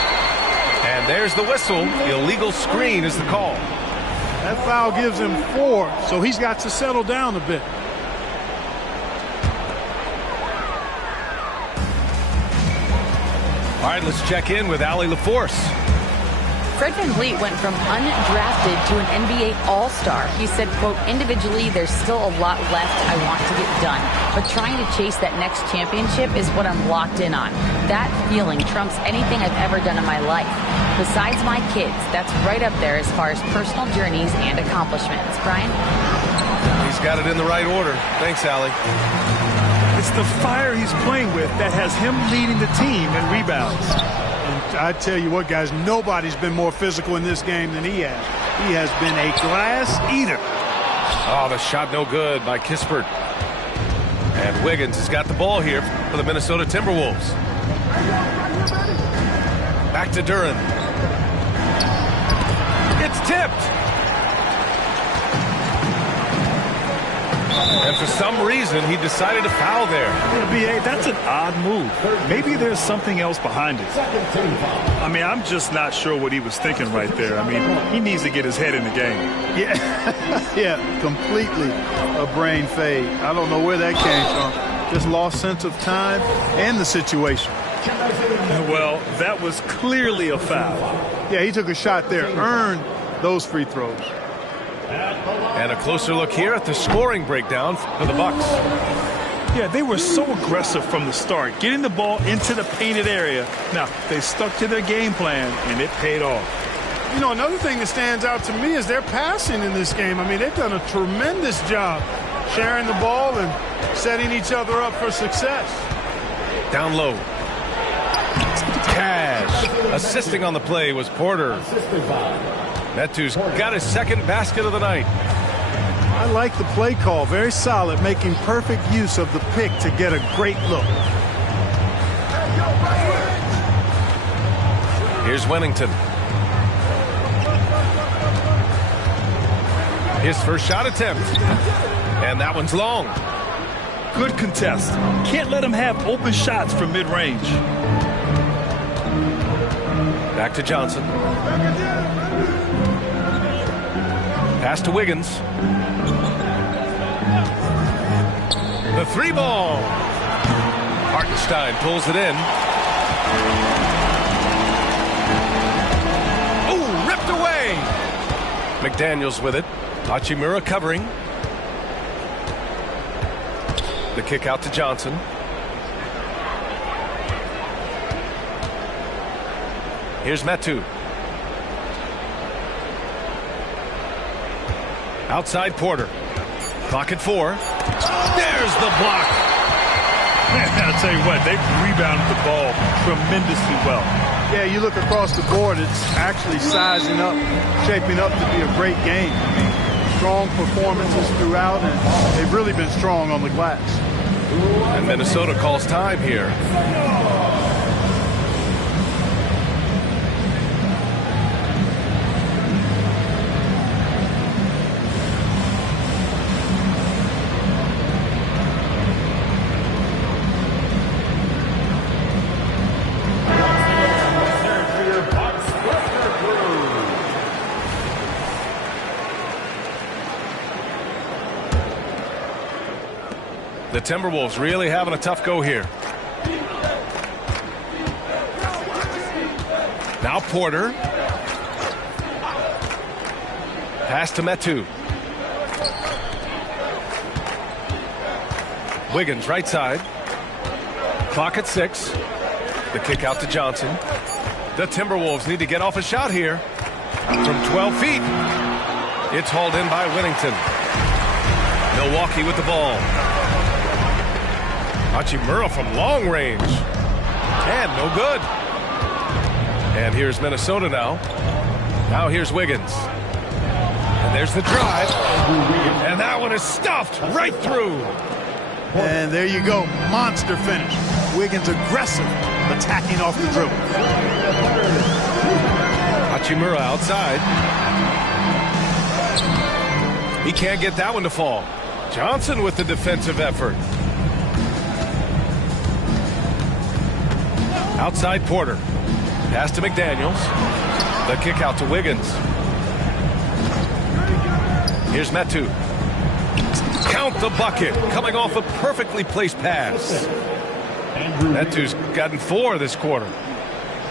And there's the whistle. Illegal screen is the call. That foul gives him 4, so he's got to settle down a bit. All right, let's check in with Allie LaForce. Fred VanVleet went from undrafted to an NBA All-Star. He said, quote, individually, there's still a lot left I want to get done. But trying to chase that next championship is what I'm locked in on. That feeling trumps anything I've ever done in my life. Besides my kids, that's right up there as far as personal journeys and accomplishments. Brian? He's got it in the right order. Thanks, Allie. It's the fire he's playing with that has him leading the team in rebounds. And I tell you what, guys, nobody's been more physical in this game than he has. He has been a glass eater. Oh, the shot no good by Kispert. And Wiggins has got the ball here for the Minnesota Timberwolves. Back to Duren. It's tipped. And for some reason, he decided to foul there. Yeah, B.A., that's an odd move. Maybe there's something else behind it. I mean, I'm just not sure what he was thinking right there. I mean, he needs to get his head in the game. Yeah, yeah, completely a brain fade. I don't know where that came from. Just lost sense of time and the situation. Well, that was clearly a foul. Yeah, he took a shot there, earned those free throws. And a closer look here at the scoring breakdown for the Bucks. Yeah, they were so aggressive from the start, getting the ball into the painted area. Now, they stuck to their game plan, and it paid off. You know, another thing that stands out to me is their passing in this game. I mean, they've done a tremendous job sharing the ball and setting each other up for success. Down low. Cash. Assisting on the play was Porter. Metu's got his second basket of the night. I like the play call. Very solid, making perfect use of the pick to get a great look. Here's Wennington. His first shot attempt. And that one's long. Good contest. Can't let him have open shots from mid-range. Back to Johnson. Pass to Wiggins. The three ball. Hartenstein pulls it in. Oh, ripped away. McDaniels with it. Hachimura covering. The kick out to Johnson. Here's Metu. Outside Porter. Clock at 4. There's the block. I'll tell you what, they've rebounded the ball tremendously well. Yeah, you look across the board, it's actually sizing up, shaping up to be a great game. Strong performances throughout, and they've really been strong on the glass. And Minnesota calls time here. The Timberwolves really having a tough go here. Now Porter. Pass to Metu. Wiggins right side. Clock at 6. The kick out to Johnson. The Timberwolves need to get off a shot here. From 12 feet. It's hauled in by Whittington. Milwaukee with the ball. Hachimura from long range. And no good. And here's Minnesota now. Now here's Wiggins. And there's the drive. And that one is stuffed right through. And there you go. Monster finish. Wiggins aggressive, attacking off the dribble. Hachimura outside. He can't get that one to fall. Johnson with the defensive effort. Outside Porter. Pass to McDaniels. The kick out to Wiggins. Here's Metu. Count the bucket. Coming off a perfectly placed pass. Metu's gotten 4 this quarter.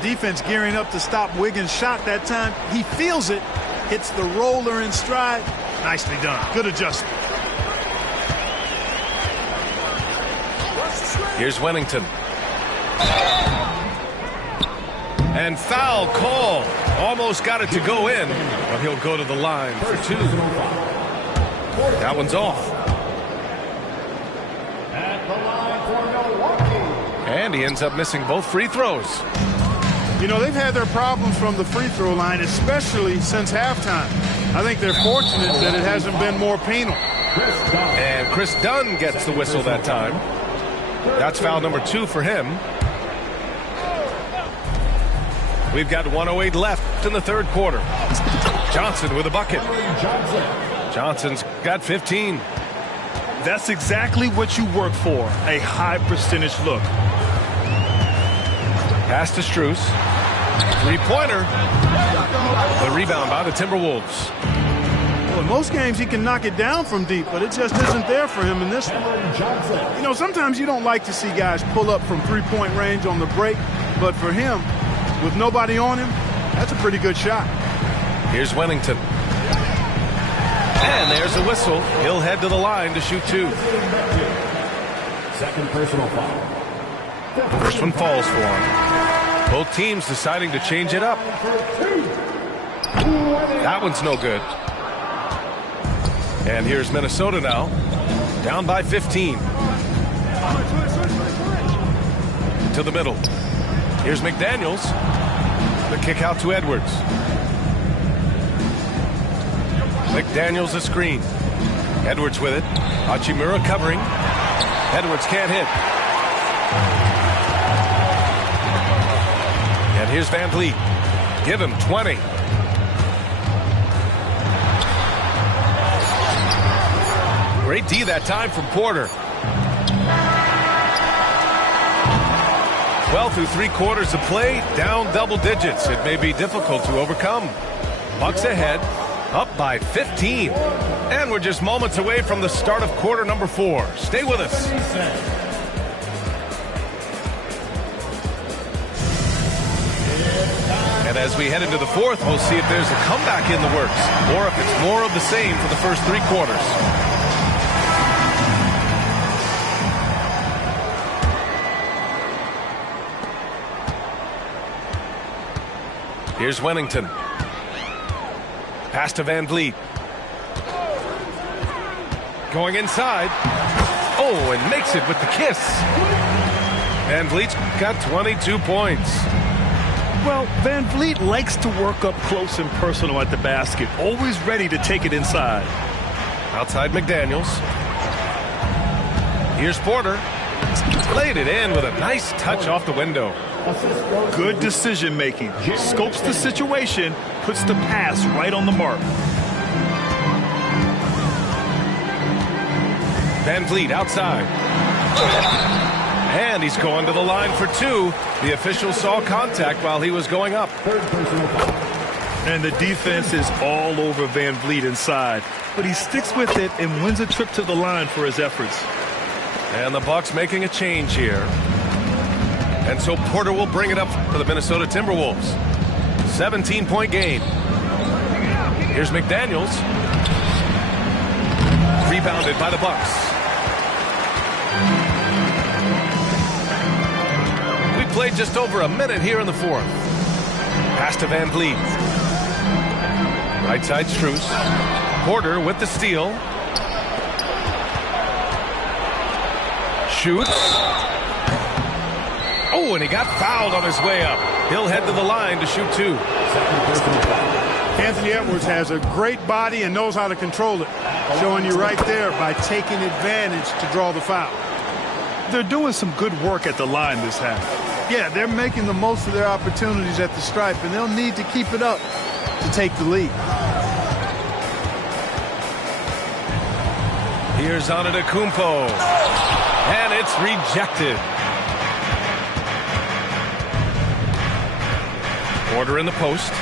Defense gearing up to stop Wiggins' shot that time. He feels it. Hits the roller in stride. Nicely done. Good adjustment. Here's Whittington. And foul call. Almost got it to go in, but he'll go to the line for 2. That one's off. At the line for Milwaukee. And he ends up missing both free throws. You know, they've had their problems from the free throw line, especially since halftime. I think they're fortunate that it hasn't been more penal. And Chris Dunn gets the whistle that time. That's foul number 2 for him. We've got 1:08 left in the third quarter. Johnson with a bucket. Johnson's got 15. That's exactly what you work for, a high percentage look. Pass to Strus. Three-pointer. The rebound by the Timberwolves. Well, in most games he can knock it down from deep, but it just isn't there for him in this one. You know, sometimes you don't like to see guys pull up from three-point range on the break, but for him, with nobody on him, that's a pretty good shot. Here's Whittington. And there's a whistle. He'll head to the line to shoot 2. Second personal foul. First one falls for him. Both teams deciding to change it up. That one's no good. And here's Minnesota now. Down by 15. To the middle. Here's McDaniels. The kick out to Edwards. McDaniels a screen. Edwards with it. Hachimura covering. Edwards can't hit. And here's Van Vliet. Give him 20. Great D that time from Porter. Well, through 3 quarters of play, down double digits. It may be difficult to overcome. Bucks ahead, up by 15. And we're just moments away from the start of quarter number 4. Stay with us. And as we head into the 4th, we'll see if there's a comeback in the works, or if it's more of the same for the first 3 quarters. Here's Whittington. Pass to Van Vliet. Going inside. Oh, and makes it with the kiss. Van Vliet's got 22 points. Well, Van Vliet likes to work up close and personal at the basket, always ready to take it inside. Outside McDaniels. Here's Porter. Laid it in with a nice touch off the window. Good decision making. Scopes the situation, puts the pass right on the mark. Van Vliet outside. And he's going to the line for 2. The official saw contact while he was going up. And the defense is all over Van Vliet inside. But he sticks with it and wins a trip to the line for his efforts. And the Bucks making a change here. And so Porter will bring it up for the Minnesota Timberwolves. 17-point game. Here's McDaniels. Rebounded by the Bucks. We played just over a minute here in the fourth. Pass to Van Vliet. Right side Strus. Porter with the steal. Shoots. Oh, and he got fouled on his way up. He'll head to the line to shoot two. Anthony Edwards has a great body and knows how to control it. Showing you right there by taking advantage to draw the foul. They're doing some good work at the line this half. Yeah, they're making the most of their opportunities at the stripe, and they'll need to keep it up to take the lead. Here's Antetokounmpo. And it's rejected. Porter in the post.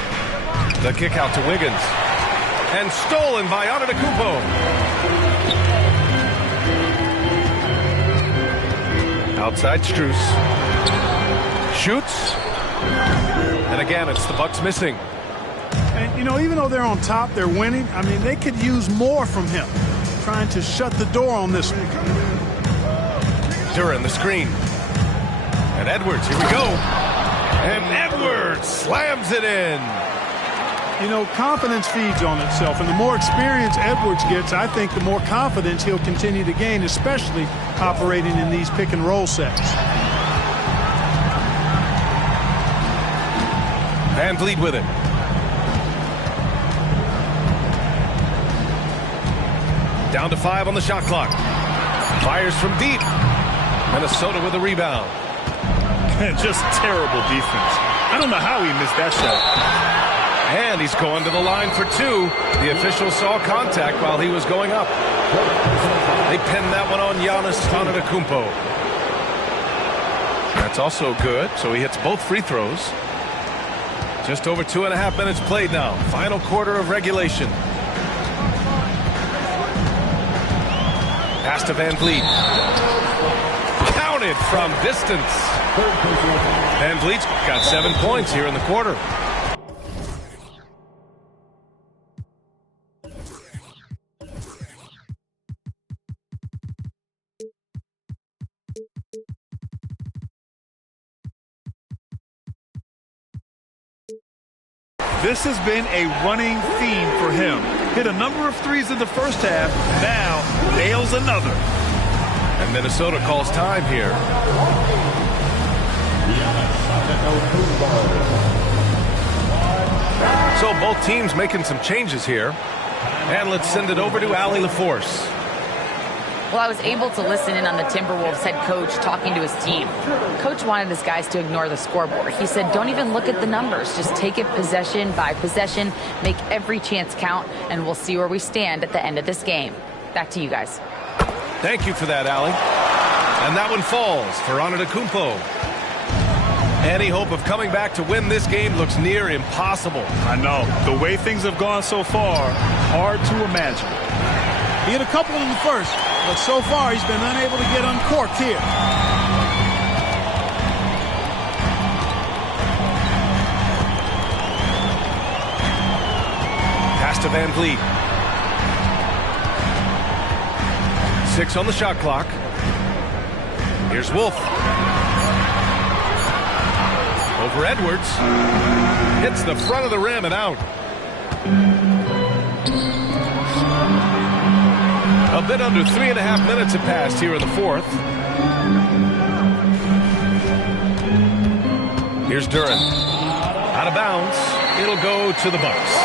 The kick out to Wiggins. And stolen by Antetokounmpo. Outside Strus. Shoots. And again, it's the Bucks missing. And, you know, even though they're on top, they're winning. I mean, they could use more from him. Trying to shut the door on this one. Duran the screen. And Edwards, here we go. And Edwards slams it in. You know, confidence feeds on itself, and the more experience Edwards gets, I think the more confidence he'll continue to gain, especially operating in these pick and roll sets. Van Vliet with it. Down to 5 on the shot clock. Fires from deep. Minnesota with a rebound. Just terrible defense. I don't know how he missed that shot. And he's going to the line for two. The official saw contact while he was going up. They pinned that one on Giannis Antetokounmpo. That's also good, so he hits both free throws. Just over 2.5 minutes played now. Final quarter of regulation. Pass to Van Vliet. Counted from distance. Van Vliet's got 7 points here in the quarter. This has been a running theme for him. Hit a number of threes in the first half. Now nails another. And Minnesota calls time here. So both teams making some changes here. And let's send it over to Allie LaForce. Well, I was able to listen in on the Timberwolves head coach talking to his team. Coach wanted his guys to ignore the scoreboard. He said, don't even look at the numbers. Just take it possession by possession, make every chance count, and we'll see where we stand at the end of this game. Back to you guys. Thank you for that, Allie. And that one falls for Antetokounmpo. Any hope of coming back to win this game looks near impossible. I know. The way things have gone so far, hard to imagine. He hit a couple in the first, but so far he's been unable to get uncorked here. Pass to Van Vliet. 6 on the shot clock. Here's Wolf. Over Edwards. Hits the front of the rim and out. A bit under 3.5 minutes have passed here in the fourth. Here's Duran. Out of bounds. It'll go to the Bucks.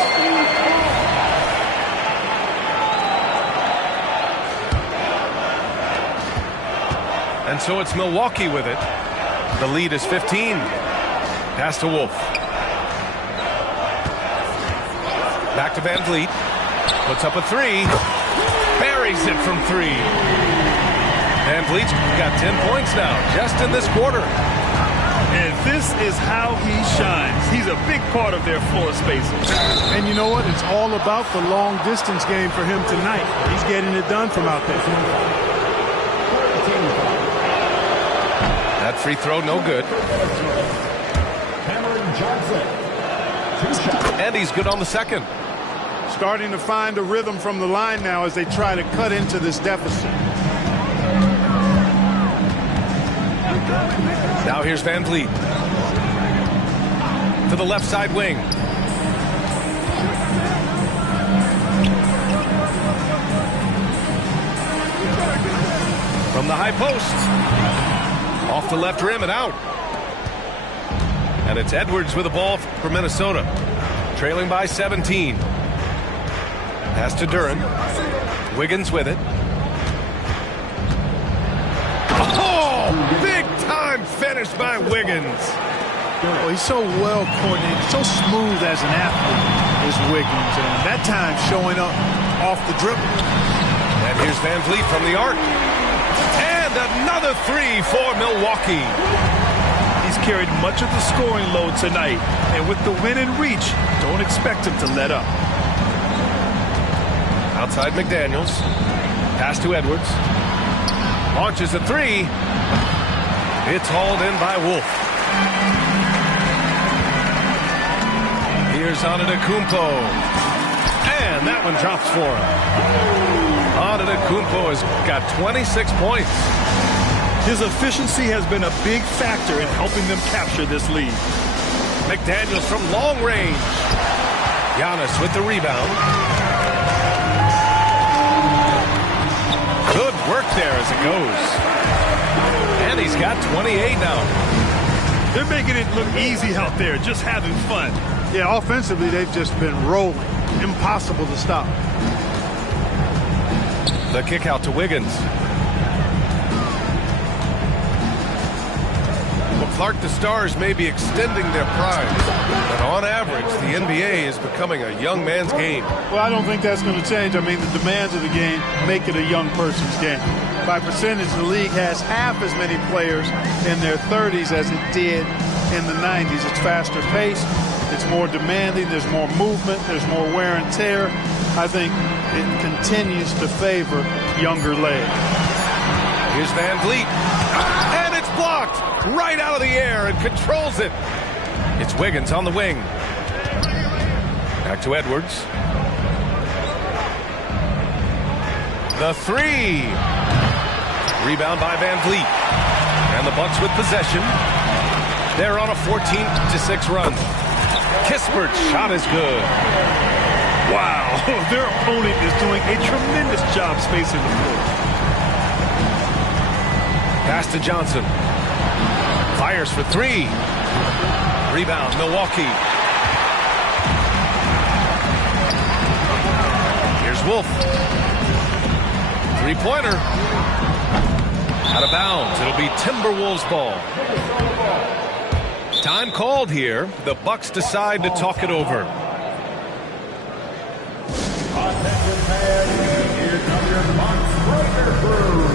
And so it's Milwaukee with it. The lead is 15. Pass to Wolf. Back to Van Vliet. Puts up a three. Buries it from 3. Van Vliet's got 10 points now, just in this quarter. And this is how he shines. He's a big part of their floor spacing. And you know what? It's all about the long distance game for him tonight. He's getting it done from out there. That free throw, no good. And he's good on the second. Starting to find a rhythm from the line now as they try to cut into this deficit. Now here's Van Vliet. To the left side wing. From the high post. Off the left rim and out. And it's Edwards with the ball for Minnesota. Trailing by 17. Pass to Duren. Wiggins with it. Oh! Big time finish by Wiggins. Well, he's so well coordinated, so smooth as an athlete is Wiggins. And that time showing up off the dribble. And here's Van Vliet from the arc. And another three for Milwaukee. He's carried much of the scoring load tonight. And with the win in reach, don't expect him to let up. Outside McDaniels. Pass to Edwards. Launches a three. It's hauled in by Wolf. Here's Antetokounmpo. And that one drops for him. Antetokounmpo has got 26 points. His efficiency has been a big factor in helping them capture this lead. McDaniels from long range. Giannis with the rebound. Good work there as it goes. And he's got 28 now. They're making it look easy out there, just having fun. Yeah, offensively, they've just been rolling. Impossible to stop. The kick out to Wiggins. Well, Clark, the Stars may be extending their prime, but on average, the NBA is becoming a young man's game. Well, I don't think that's going to change. I mean, the demands of the game make it a young person's game. By percentage, the league has half as many players in their 30s as it did in the 90s. It's faster paced. It's more demanding. There's more movement. There's more wear and tear. I think it continues to favor younger legs. Here's Van Vliet. And it's blocked right out of the air and controls it. It's Wiggins on the wing. Back to Edwards. The three. Rebound by Van Vliet. And the Bucks with possession. They're on a 14-6 run. Kispert's shot is good. Wow, their opponent is doing a tremendous job spacing the floor. Pass to Johnson. Fires for three. Rebound, Milwaukee. Here's Wolf. Three-pointer. Out of bounds. It'll be Timberwolves ball. Time called here. The Bucks decide to talk it over. Offensive pass. Here comes your Bucks breaker crew.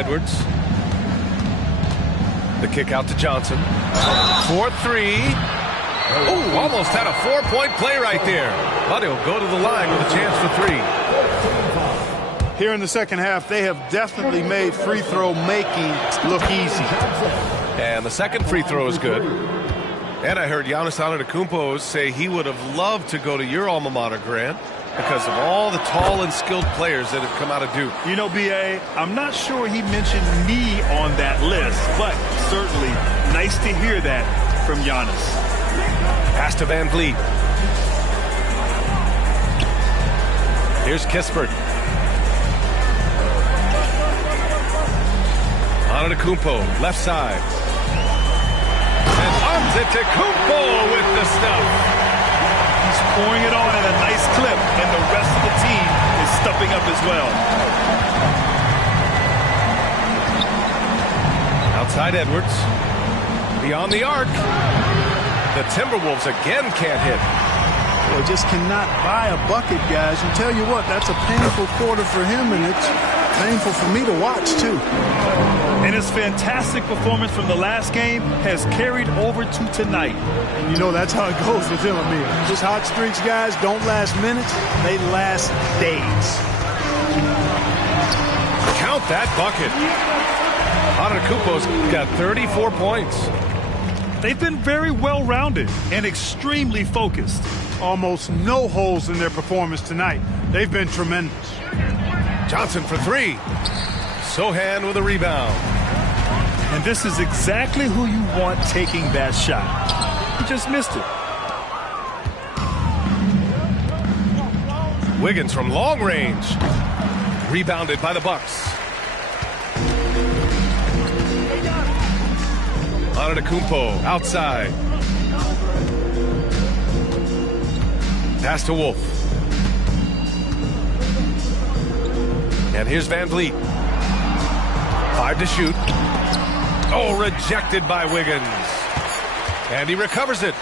Edwards. The kick out to Johnson. 4-3. Oh, almost had a 4-point play right there. But he'll go to the line with a chance for three. Here in the second half, they have definitely made free throw making look easy. And the second free throw is good. And I heard Giannis Antetokounmpo say he would have loved to go to your alma mater, Grant, because of all the tall and skilled players that have come out of Duke. You know, B.A., I'm not sure he mentioned me on that list, but certainly nice to hear that from Giannis. Pass to Van Vliet. Here's Kispert. Antetokounmpo, left side. And Antetokounmpo with the stuff. He's pouring it on at a nice clip, and the rest of the team is stepping up as well. Outside Edwards. Beyond the arc. The Timberwolves again can't hit. Well, just cannot buy a bucket, guys. And tell you what, that's a painful quarter for him, and it's painful for me to watch, too. And his fantastic performance from the last game has carried over to tonight. And you know, that's how it goes with him, Amir. Just hot streaks, guys, don't last minutes. They last days. Count that bucket. Antetokounmpo's got 34 points. They've been very well-rounded and extremely focused. Almost no holes in their performance tonight. They've been tremendous. Johnson for three. Sohan with a rebound. And this is exactly who you want taking that shot. He just missed it. Wiggins from long range. Rebounded by the Bucks. Antetokounmpo outside. Pass to Wolf. And here's Van Vliet. 5 to shoot. Oh, rejected by Wiggins. And he recovers it.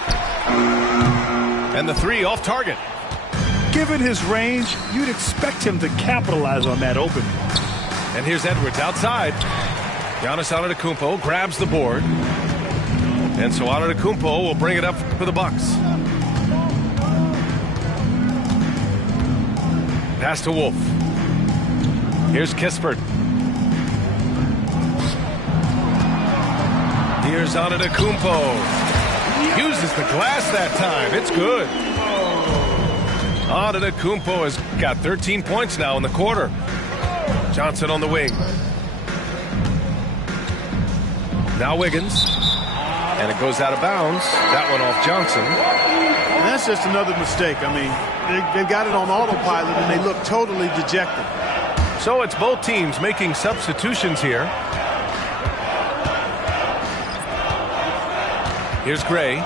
And the three off target. Given his range, you'd expect him to capitalize on that opening. And here's Edwards outside. Giannis Antetokounmpo grabs the board. And so Antetokounmpo will bring it up for the Bucks. Pass to Wolf. Here's Kispert. Here's Antetokounmpo. Uses the glass that time. It's good. Antetokounmpo has got 13 points now in the quarter. Johnson on the wing. Now Wiggins. And it goes out of bounds. That one off Johnson. And that's just another mistake. I mean, they've got it on autopilot, and they look totally dejected. So it's both teams making substitutions here. Here's Gray.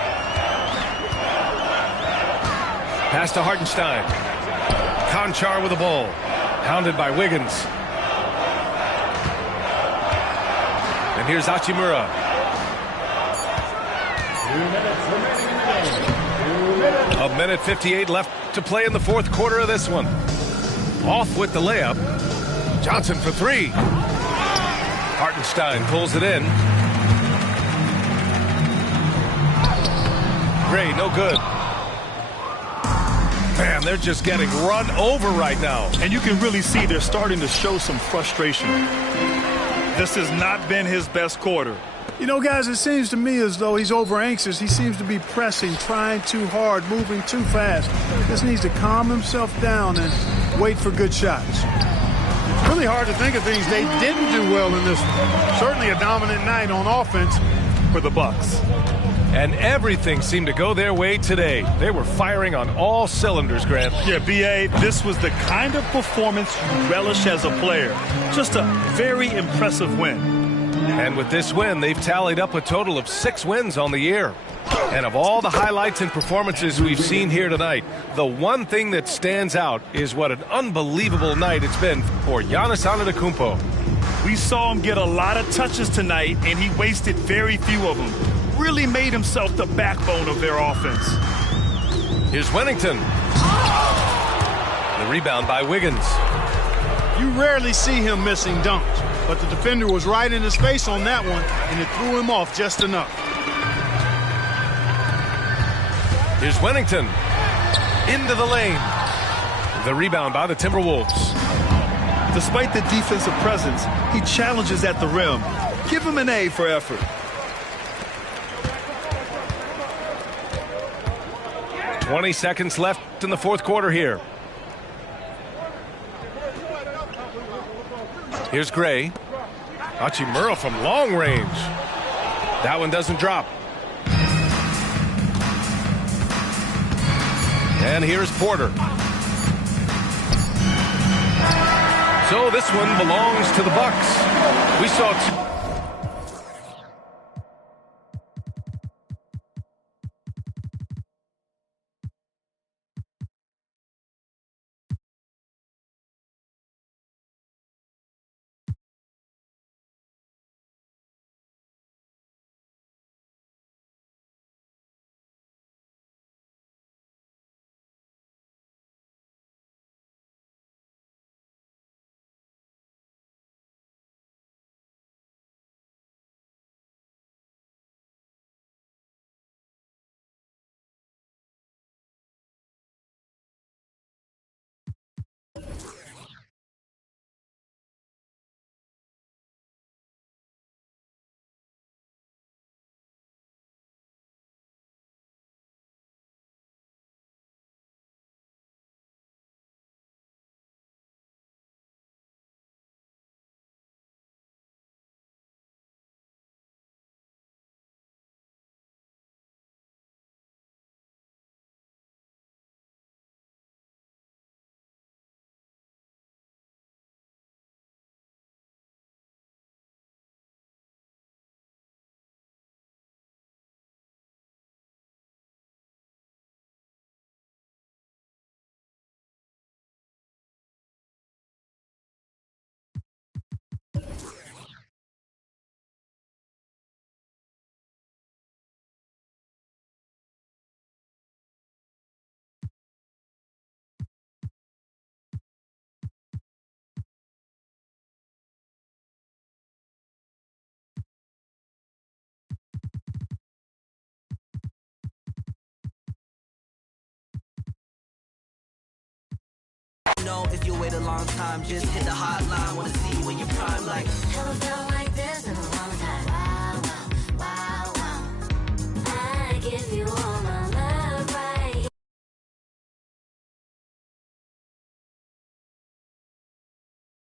Pass to Hartenstein. Conchar with the ball. Hounded by Wiggins. And here's Hachimura. 2 minutes remaining in the game. 2 minutes. 1:58 left to play in the fourth quarter of this one. Off with the layup. Johnson for three. Hartenstein pulls it in. Gray, no good. Man, they're just getting run over right now. And you can really see they're starting to show some frustration. This has not been his best quarter. You know, guys, it seems to me as though he's over anxious. He seems to be pressing, trying too hard, moving too fast. Just needs to calm himself down and wait for good shots. It's really hard to think of things they didn't do well in this one. Certainly a dominant night on offense For the Bucks. And everything seemed to go their way today. They were firing on all cylinders, Grant. Yeah, B.A., this was the kind of performance you relish as a player. Just a very impressive win. And with this win, they've tallied up a total of 6 wins on the year. And of all the highlights and performances we've seen here tonight, the one thing that stands out is what an unbelievable night it's been for Giannis Antetokounmpo. We saw him get a lot of touches tonight, and he wasted very few of them. Really made himself the backbone of their offense. Here's Wennington. The rebound by Wiggins. You rarely see him missing dunks, but the defender was right in his face on that one, and it threw him off just enough. Here's Wennington. Into the lane. The rebound by the Timberwolves. Despite the defensive presence, he challenges at the rim. Give him an A for effort. "20 seconds left in the fourth quarter here. Here's Gray. Hachimura from long range. That one doesn't drop. And here's Porter. So this one belongs to the Bucks. We saw know if you wait a long time, just hit the hotline. Wanna see you when you're prime, like never felt like this in a